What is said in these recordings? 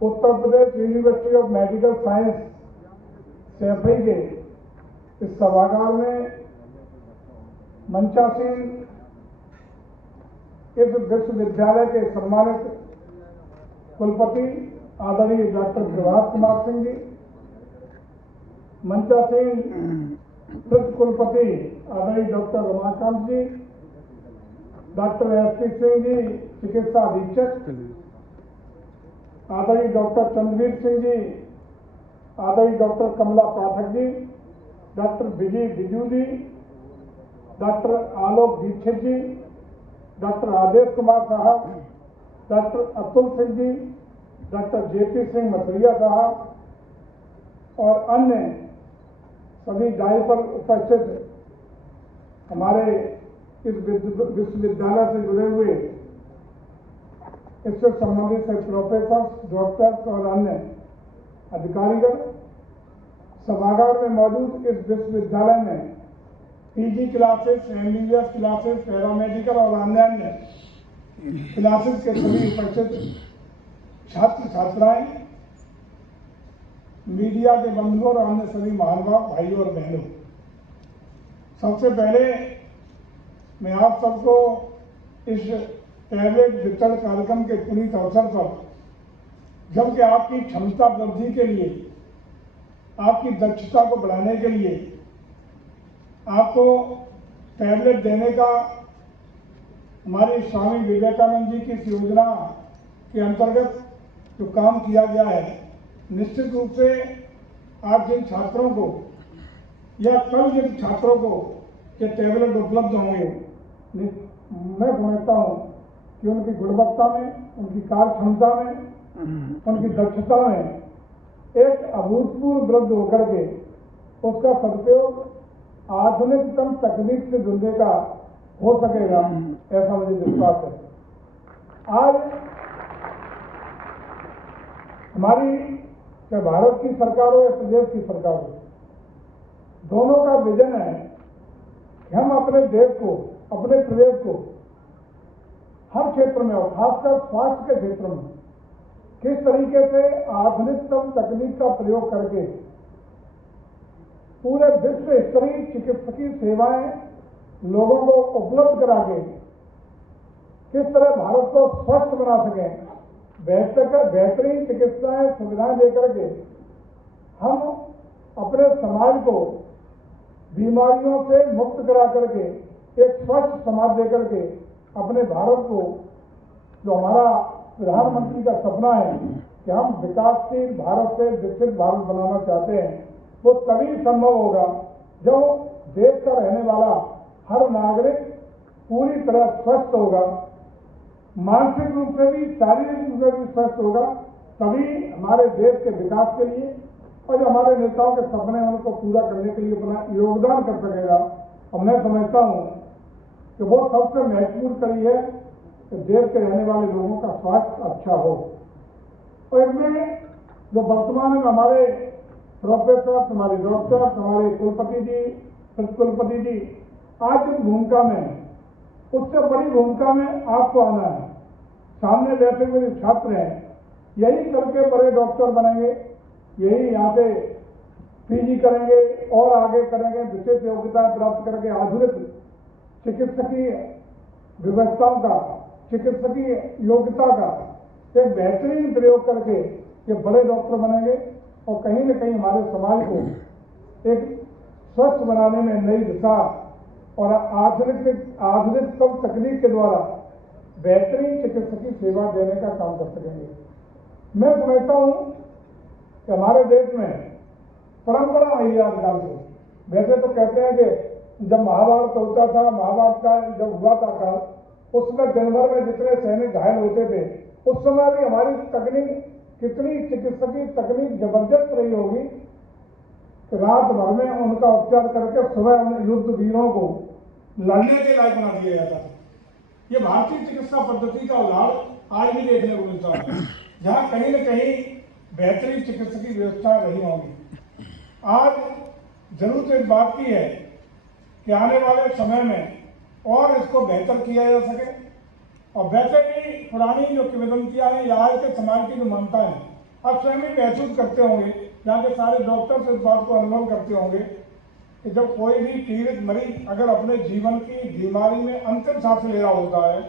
Uttar Pradesh university of medical science Saifai के इस सभागार में मंचासीन इस विश्वविद्यालय के सम्मानित कुलपति आदरणीय डॉक्टर प्रभात कुमार सिंह जी, मंचासीन प्रति कुलपति आदरणीय डॉक्टर रमाकांत जी, डॉक्टर एसपी सिंह जी चिकित्सा अधीक्षक, आदरणीय डॉक्टर चंद्रवीर सिंह जी, आदरणीय डॉक्टर कमला पाठक जी, डॉक्टर विजय बिजू जी, डॉक्टर आलोक दीक्षित जी, डॉक्टर आदेश कुमार साहब, doctor Atul Singh ji, doctor JP Singh Mathuria साहब और अन्य सभी डायल पर उपस्थित हमारे इस विश्वविद्यालय से जुड़े हुए इससे संबंधित प्रोफेसर, डॉक्टर्स और अन्य अधिकारीगण, सभागार में मौजूद इस विश्वविद्यालय में PG classes, MBBS classes, paramedical और अन्य क्लासेस के सभी उपस्थित छात्र छात्राएं, मीडिया के बंधुओं और अन्य सभी महानुभाव भाइयों और बहनों, सबसे पहले मैं आप सबको इस टैबलेट वितरण कार्यक्रम के पुनीत अवसर पर, जबकि आपकी क्षमता वृद्धि के लिए, आपकी दक्षता को बढ़ाने के लिए आपको टैबलेट देने का हमारे स्वामी विवेकानंद जी की इस योजना के अंतर्गत जो काम किया गया है, निश्चित रूप से आप जिन छात्रों को या कल जिन छात्रों को ये टैबलेट उपलब्ध होंगे, मैं समझता हूँ कि उनकी गुणवत्ता में, उनकी कार्य क्षमता में, उनकी दक्षता में एक अभूतपूर्व वृद्धि होकर के उसका सदुपयोग आधुनिकतम तकनीक से जुड़ने का हो सकेगा, ऐसा मुझे विश्वास है। आज हमारी चाहे भारत की सरकार हो या प्रदेश की सरकार हो, दोनों का विजन है कि हम अपने देश को, अपने प्रदेश को हर क्षेत्र में और खासकर स्वास्थ्य के क्षेत्र में किस तरीके से आधुनिकतम तकनीक का प्रयोग करके पूरे विश्व स्तरीय चिकित्सकीय सेवाएं लोगों को उपलब्ध करा के किस तरह भारत को स्वस्थ बना सकें, बेहतरीन चिकित्साएं सुविधाएं देकर के हम अपने समाज को बीमारियों से मुक्त करा करके एक स्वस्थ समाज देकर के अपने भारत को, जो हमारा प्रधानमंत्री का सपना है कि हम विकासशील भारत से विकसित भारत बनाना चाहते हैं, वो तभी संभव होगा जब देश का रहने वाला हर नागरिक पूरी तरह स्वस्थ होगा, मानसिक रूप से भी, शारीरिक रूप से भी स्वस्थ होगा। तभी हमारे देश के विकास के लिए और जो हमारे नेताओं के सपने हैं उनको पूरा करने के लिए अपना योगदान कर सकेगा। और मैं समझता हूँ कि वो सबसे महत्वपूर्ण कड़ी है कि देश के रहने वाले लोगों का स्वास्थ्य अच्छा हो। और इसमें जो वर्तमान में हमारे प्रोफेसर, हमारे डॉक्टर, हमारे कुलपति जी, कुलपति जी आज जिस भूमिका में है, उससे बड़ी भूमिका में आपको आना है। सामने बैठे हुए छात्र हैं, यही करके बड़े डॉक्टर बनेंगे, यही यहाँ पे पीजी करेंगे और आगे करेंगे, विशेष योग्यता प्राप्त करके आधुनिक चिकित्सकीय व्यवस्थाओं का, चिकित्सकीय योग्यता का एक बेहतरीन प्रयोग करके ये बड़े डॉक्टर बनेंगे और कहीं न कहीं हमारे समाज को एक स्वस्थ बनाने में नई दिशा और आधुनिकतम तकनीक के द्वारा बेहतरीन चिकित्सकीय सेवा देने का काम कर सकेंगे। मैं समझता हूँ कि हमारे देश में परंपरा रही है आजकल से। वैसे तो कहते हैं कि जब महाभारत होता था, महाभारत का जब हुआ था काल, उसमें दिन भर में जितने सैनिक घायल होते थे, उस समय भी हमारी तकनीक, कितनी चिकित्सकीय तकनीक जबरदस्त रही होगी कि रात भर में उनका उपचार करके सुबह उन युद्ध वीरों को लड़ने के लायक बना दिया जाता था। ये भारतीय चिकित्सा पद्धति का उदाहरण आज भी देखने को मिलता है, जहाँ कहीं न कहीं बेहतरीन चिकित्सकीय व्यवस्था रही होगी। आज जरूरत इस बात की है कि आने वाले समय में और इसको बेहतर किया जा सके। और वैसे भी पुरानी जो किंवदंतियां हैं या आज के समाज की जो मान्यता है, आप स्वयं ही महसूस करते होंगे, यहाँ के सारे डॉक्टर इस बात को अनुभव करते होंगे कि जब कोई भी पीड़ित मरीज अगर अपने जीवन की बीमारी में अंतिम सांस ले रहा होता है,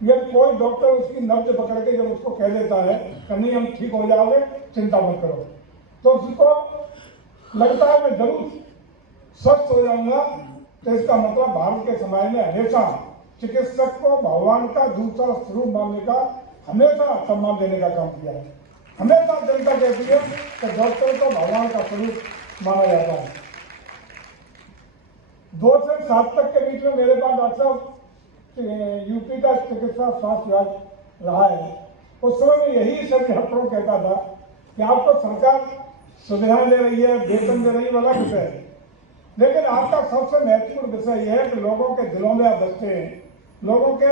या कोई डॉक्टर उसकी नब्ज पकड़ के जब उसको कह देता है कि नहीं हम ठीक हो जाओगे, चिंता मत करो, तो उसको लगता है मैं जरूर स्वस्थ हो जाऊंगा। तो इसका मतलब भारत के समाज में हमेशा चिकित्सक को भगवान का दूसरा स्वरूप मानने का, हमेशा सम्मान देने का काम किया है। हमेशा जनता कहती है कि डॉक्टर को भगवान का स्वरूप माना जाता है। 2 से 7 तक के बीच में मेरे पास डॉक्टर साहब यूपी का चिकित्सा स्वास्थ्य विभाग रहा है। उस समय में यही सभी डॉक्टरों कहता था कि आपको सरकार सुविधाएं दे रही है, वेतन दे रही है, वाला विषय है, लेकिन आपका सबसे महत्वपूर्ण विषय यह है कि लोगों के दिलों में आप बसते हैं, लोगों के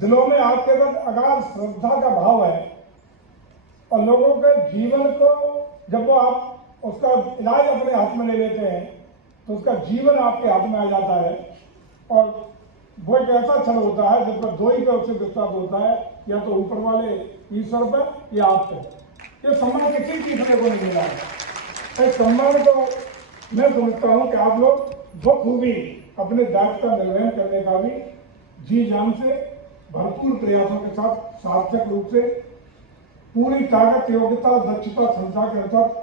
दिलों में आपके प्रति अगाध श्रद्धा का भाव है, और लोगों के जीवन को जब वो आप उसका इलाज अपने हाथ में ले लेते हैं तो उसका जीवन आपके हाथ में आ जाता है। और वो एक ऐसा क्षण होता है जब पर 2 ही पे उससे विश्वास होता है, या तो ऊपर वाले ईश्वर पर या आप पर। ये सम्मान किसी तीसरे को नहीं मिला है। इस सम्मान को मैं समझता हूँ कि आप लोग बखूबी अपने दायित्व का निर्वहन करने का भी जी जान से भरपूर प्रयासों के साथ सार्थक रूप से पूरी ताकत, योग्यता, दक्षता, क्षमता के अनुसार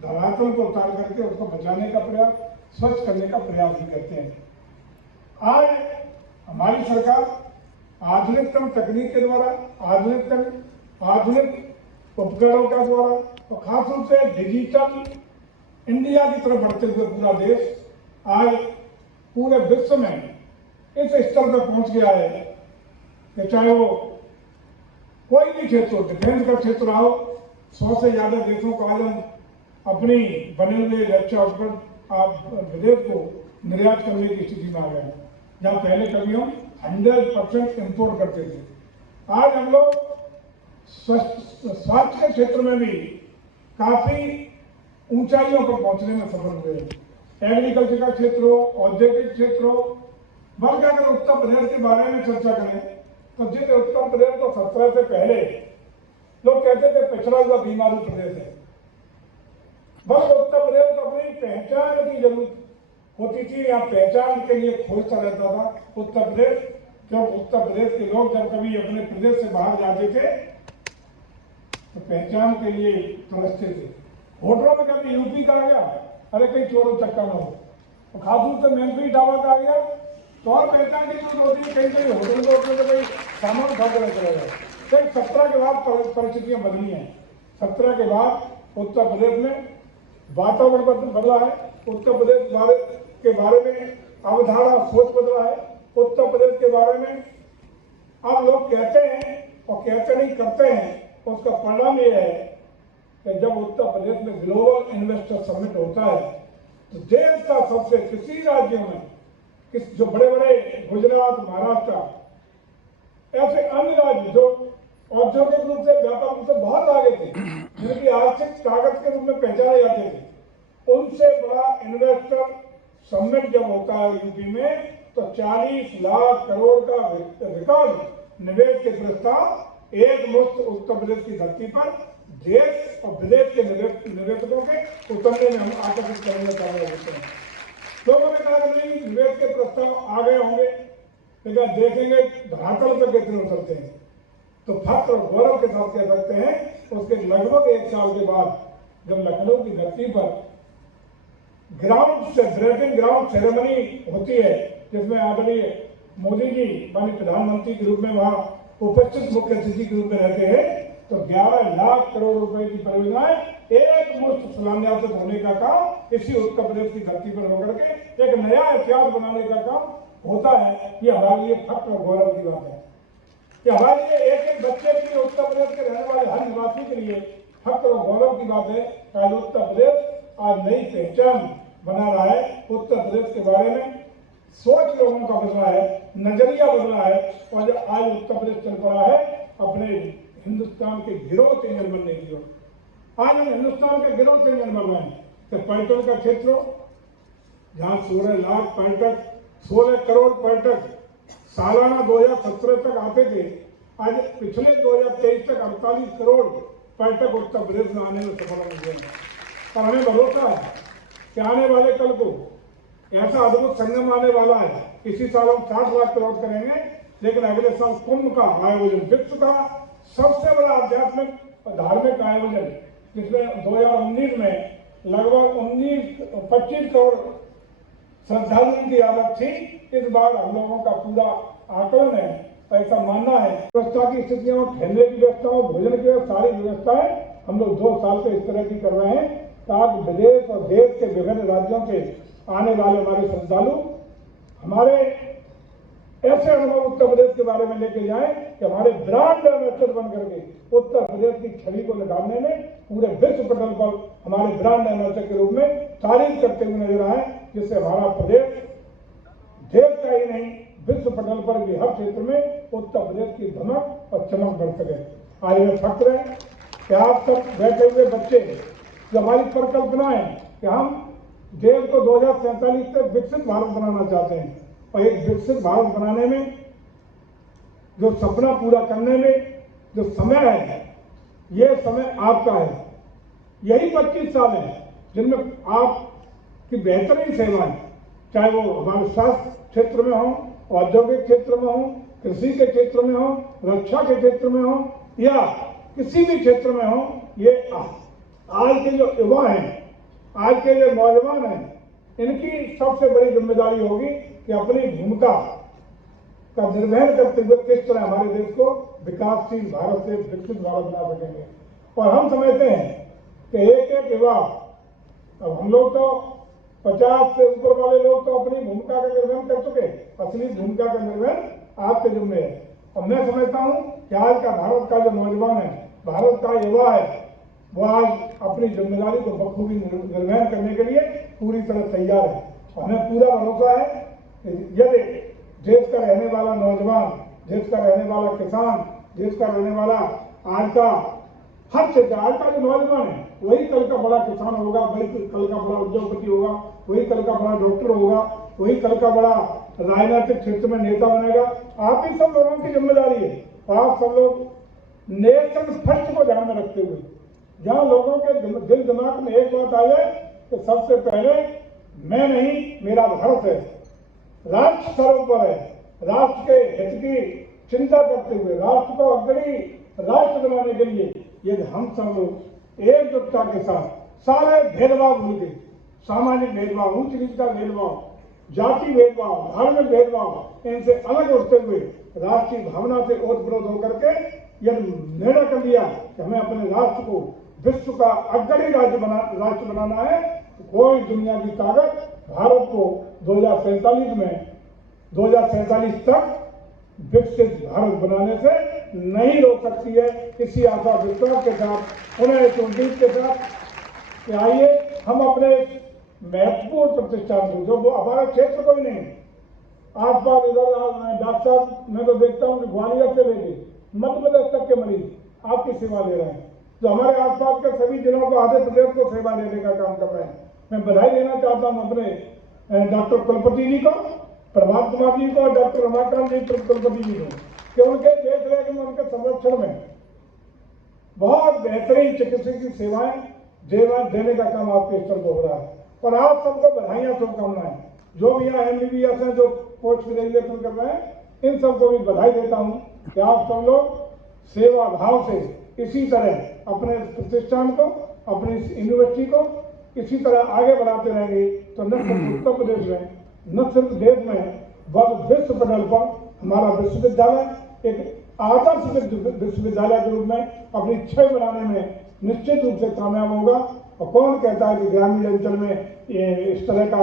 धरातल को उतार करके उसको बचाने का प्रयास, स्वच्छ करने का प्रयास भी करते हैं। आज हमारी सरकार आधुनिकतम तकनीक के द्वारा, आधुनिक उपकरणों का द्वारा, तो खास रूप से डिजिटल इंडिया की तरफ बढ़ते हुए पूरा देश आज पूरे विश्व में इस स्तर पर पहुंच गया है कि चाहे वो कोई भी क्षेत्र हो, डिफेंस का क्षेत्र हो, 100 से ज्यादा देशों को आज हम अपनी बने हुए रक्षा उपकरण विदेश को निर्यात करने की स्थिति में आ गए हैं, जहाँ पहले कभी हम 100% इम्पोर्ट करते थे। आज हम लोग स्वास्थ्य के क्षेत्र में भी काफी ऊंचाइयों पर पहुंचने में सफल हुए हैं। एग्रीकल्चर का क्षेत्र हो, औद्योगिक क्षेत्र हो, बल्कि अगर उत्तर प्रदेश के बारे में चर्चा करें तो जिस उत्तर प्रदेश को 17 से पहले लोग कहते थे पिछड़ा हुआ बीमारू प्रदेश है, बल्कि उत्तर प्रदेश को अपनी पहचान की जरूरत होती थी, या पहचान के लिए खोजता रहता था उत्तर प्रदेश। क्योंकि उत्तर प्रदेश के लोग जब कभी अपने प्रदेश से बाहर जाते थे तो पहचान के लिए तरसते थे। होटलों में कभी यूपी का आ गया, अरे कहीं चोरों चक्का न हो, तो खासतौर से मैनपुरी ढाबा का आ गया तो और पहचान की जरूरत होती है। कहीं होटल में होटल में कोई सामान उठा कर चला जाए। तो 17 के बाद परिस्थितियां बदली हैं। 17 के बाद उत्तर प्रदेश में वातावरण बदला है, उत्तर प्रदेश के बारे में अवधारणा, सोच बदला है। उत्तर प्रदेश के बारे में अब लोग कहते हैं और कहते नहीं करते हैं, उसका परिणाम यह है कि जब उत्तर प्रदेश में ग्लोबल इन्वेस्टर समिट होता है तो देश का सबसे, किसी राज्य में जो बड़े बड़े गुजरात, महाराष्ट्र, ऐसे अन्य राज्य जो औद्योगिक रूप से, व्यापक रूप से बहुत आगे थे, जिनकी आर्थिक ताकत के रूप में पहचाने जाते थे, उनसे बड़ा इन्वेस्टर समिट जब होता है यूपी में तो 40 लाख करोड़ का रिकॉर्ड निवेश के प्रस्ताव एक मुश्त उत्तर प्रदेश की धरती पर देश और विदेश के निवेशकों के उतरने में हम आकर्षित करने का कार्य होते हैं। लोगों ने कहा कि नहीं, निवेश के प्रस्ताव आ गए होंगे, लेकिन देखेंगे धरातल पर कितने उतरते हैं। तो फख्र और गौरव के साथ कह सकते हैं उसके लगभग 1 साल के बाद जब लखनऊ की धरती पर ब्रेकिंग ग्राउंड सेरेमनी होती है, जिसमें आदरणीय मोदी जी माननीय प्रधानमंत्री के रूप में वहां उपस्थित मुख्य अतिथि के रूप में रहते हैं, तो 11 लाख करोड़ रुपए की परियोजनाएं एक मुश्त शिलान्यास होने का काम इसी उत्तर प्रदेश की धरती पर होकर के एक नया इतिहास बनाने का काम होता है। ये हमारे लिए फख्र और गौरव की बात है कि हमारे लिए एक बच्चे के लिए, उत्तर प्रदेश के रहने वाले हर निवासी के लिए फख्र और गौरव की बात है कि उत्तर प्रदेश आज नई पहचान बना रहा है। उत्तर प्रदेश के बारे में सोच लोगों का बदला है, नजरिया बदला है, और आज उत्तर प्रदेश चल पड़ा है अपने हिंदुस्तान के गिरोह इंजन बनने की ओर। आज हम हिंदुस्तान के गिरोह इंजन बन रहे हैं। तो पर्यटन का क्षेत्र जहां 16 लाख पर्यटक, 16 करोड़ पर्यटक सालाना 2017 तक आते थे, आज पिछले 2023 तक 48 करोड़ पर्यटक उत्तर प्रदेश में आने में सफल होंगे। और हमें भरोसा है कि आने वाले कल को ऐसा अद्भुत संगम आने वाला है। इसी साल हम 60 लाख करोड़ करेंगे, लेकिन अगले साल कुंभ का आयोजन, विश्व का सबसे बड़ा आध्यात्मिक और धार्मिक आयोजन, जिसमें 2019 में लगभग 25 करोड़ श्रद्धालुओं की आवक थी। इस बार हम लोगों का पूरा आकलन है, ऐसा मानना है। व्यवस्था की स्थितियों, ठहरने की व्यवस्था, भोजन की सारी व्यवस्थाएं हम लोग 2 साल से इस तरह की कर रहे हैं, ताकि विदेश और देश के विभिन्न राज्यों से आने वाले हमारे श्रद्धालु हमारे ऐसे अनुभव उत्तर प्रदेश के बारे में लेके जाएं कि हमारे ब्रांड एम्बेसडर बन करके उत्तर प्रदेश की छवि को निखारने में पूरे विश्व पटल पर हमारे ब्रांड एम्बेसडर के रूप में तारीफ करते हुए नजर आए, जिससे हमारा प्रदेश देश का ही नहीं विश्व पटल पर भी हर क्षेत्र में उत्तर प्रदेश की धमक और चमक बढ़ सके। आज हमें फक्र है कि आप सब बैठे हुए बच्चे जो हमारी परिकल्पना है कि हम देश को 2047 तक विकसित भारत बनाना चाहते हैं, और एक विकसित भारत बनाने में जो सपना पूरा करने में जो समय है, ये समय आपका है। यही 25 साल है जिनमें आपकी बेहतरीन सेवाएं, चाहे वो हमारे स्वास्थ्य क्षेत्र में हो, औद्योगिक क्षेत्र में हो, कृषि के क्षेत्र में हो, रक्षा के क्षेत्र में हो, या किसी भी क्षेत्र में हो, ये आज के जो युवा हैं, आज के जो नौजवान हैं, इनकी सबसे बड़ी जिम्मेदारी होगी कि अपनी भूमिका का निर्वहन करते हुए किस तरह हमारे देश को विकासशील भारत से विकसित भारत बना सकेंगे। और हम समझते हैं कि एक एक युवा, अब हम लोग तो 50 से ऊपर वाले लोग तो अपनी भूमिका का निर्वहन कर चुके, असली भूमिका का निर्वहन आपके जिम्मे है। और मैं समझता हूं कि आज का भारत का जो नौजवान है, भारत का युवा है, वो आज अपनी जिम्मेदारी को बखूबी निर्वहन करने के लिए पूरी तरह तैयार है। और हमें पूरा भरोसा है कि यदि देश का रहने वाला नौजवान, देश का रहने वाला किसान, देश का रहने वाला आज का हर क्षेत्र, आज का जो नौजवान है वही कल का बड़ा किसान होगा, वही कल का बड़ा उद्योगपति होगा, वही कल का बड़ा डॉक्टर होगा, वही कल का बड़ा राजनीतिक क्षेत्र में नेता बनेगा। आप ही सब लोगों की जिम्मेदारी है। आप सब लोग नेशन फर्स्ट को ध्यान में रखते हुए, जहां लोगों के दिल दिमाग में एक बात आ जाए कि सबसे पहले मैं नहीं, मेरा भारत है, राष्ट्र सर्वोपरि है, राष्ट्र के हित की चिंता करते हुए राष्ट्र को अग्रणी राष्ट्र बनाने के लिए यदि हम सब लोग एकजुटता के साथ सारे भेदभाव भूल के, सामाजिक भेदभाव, ऊंच नीच का भेदभाव, जाति भेदभाव, धार्मिक भेदभाव, इनसे अलग उठते हुए राष्ट्रीय भावना से ओतप्रोत होकर के यदि निर्णय कर लिया कि हमें अपने राष्ट्र को विश्व का अग्रणी राष्ट्र बनाना है, तो कोई दुनिया की ताकत भारत को 2047 तक विकसित भारत बनाने से नहीं रोक सकती है। इसी आशा विश्वास के साथ, उन्हें इस उम्मीद के साथ कि आइए हम अपने महत्वपूर्ण प्रतिष्ठान को, जो वो हमारा क्षेत्र कोई नहीं, आसपास इधर डॉक्टर साहब मैं तो देखता हूँ कि ग्वालियर से लेके मध्य प्रदेश तक के मरीज आपकी सेवा ले रहे हैं, जो हमारे आसपास के सभी जिलों को, आधे प्रदेश को सेवा देने का काम कर रहे हैं। मैं बधाई देना चाहता हूँ अपने डॉक्टर कुलपति जी को, प्रभात कुमार जी को और डॉक्टर रमाकांत जी कुलपति जी को, कि उनके देख रेख में, उनके संरक्षण में बहुत बेहतरीन चिकित्सकीय सेवाएं देने का काम आपके स्तर पर हो रहा है। और आप सबको बधाइयां, शुभकामनाएं। जो भी यहाँ MBBS हैं, जो पोस्ट ग्रेजुएशन कर रहे हैं, इन सबको भी बधाई देता हूं कि आप सब लोग सेवा भाव से इसी तरह अपने प्रतिष्ठान को, अपनी यूनिवर्सिटी को इसी तरह आगे बढ़ाते रहेंगे, तो न सिर्फ उत्तर प्रदेश में, न सिर्फ देश में, बल्कि विश्व पटल पर हमारा विश्वविद्यालय एक आदर्श विश्वविद्यालय के रूप में अपनी छवि बनाने में निश्चित रूप से कामयाब होगा। और कौन कहता है कि ग्रामीण अंचल में ये इस तरह का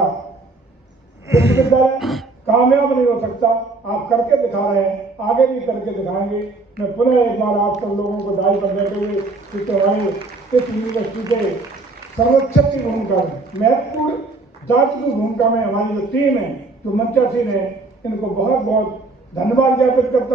विश्वविद्यालय कामयाब नहीं हो सकता? आप करके दिखा रहे हैं, आगे भी करके दिखाएंगे। मैं पुनः एक बार आप सब लोगों को बधाई पर देते हुए इस यूनिवर्सिटी के संरक्षक की भूमिका में, महत्वपूर्ण जांच की भूमिका में हमारी जो टीम है, जो मंचासीन है, इनको बहुत बहुत धन्यवाद ज्ञापित करता हूं।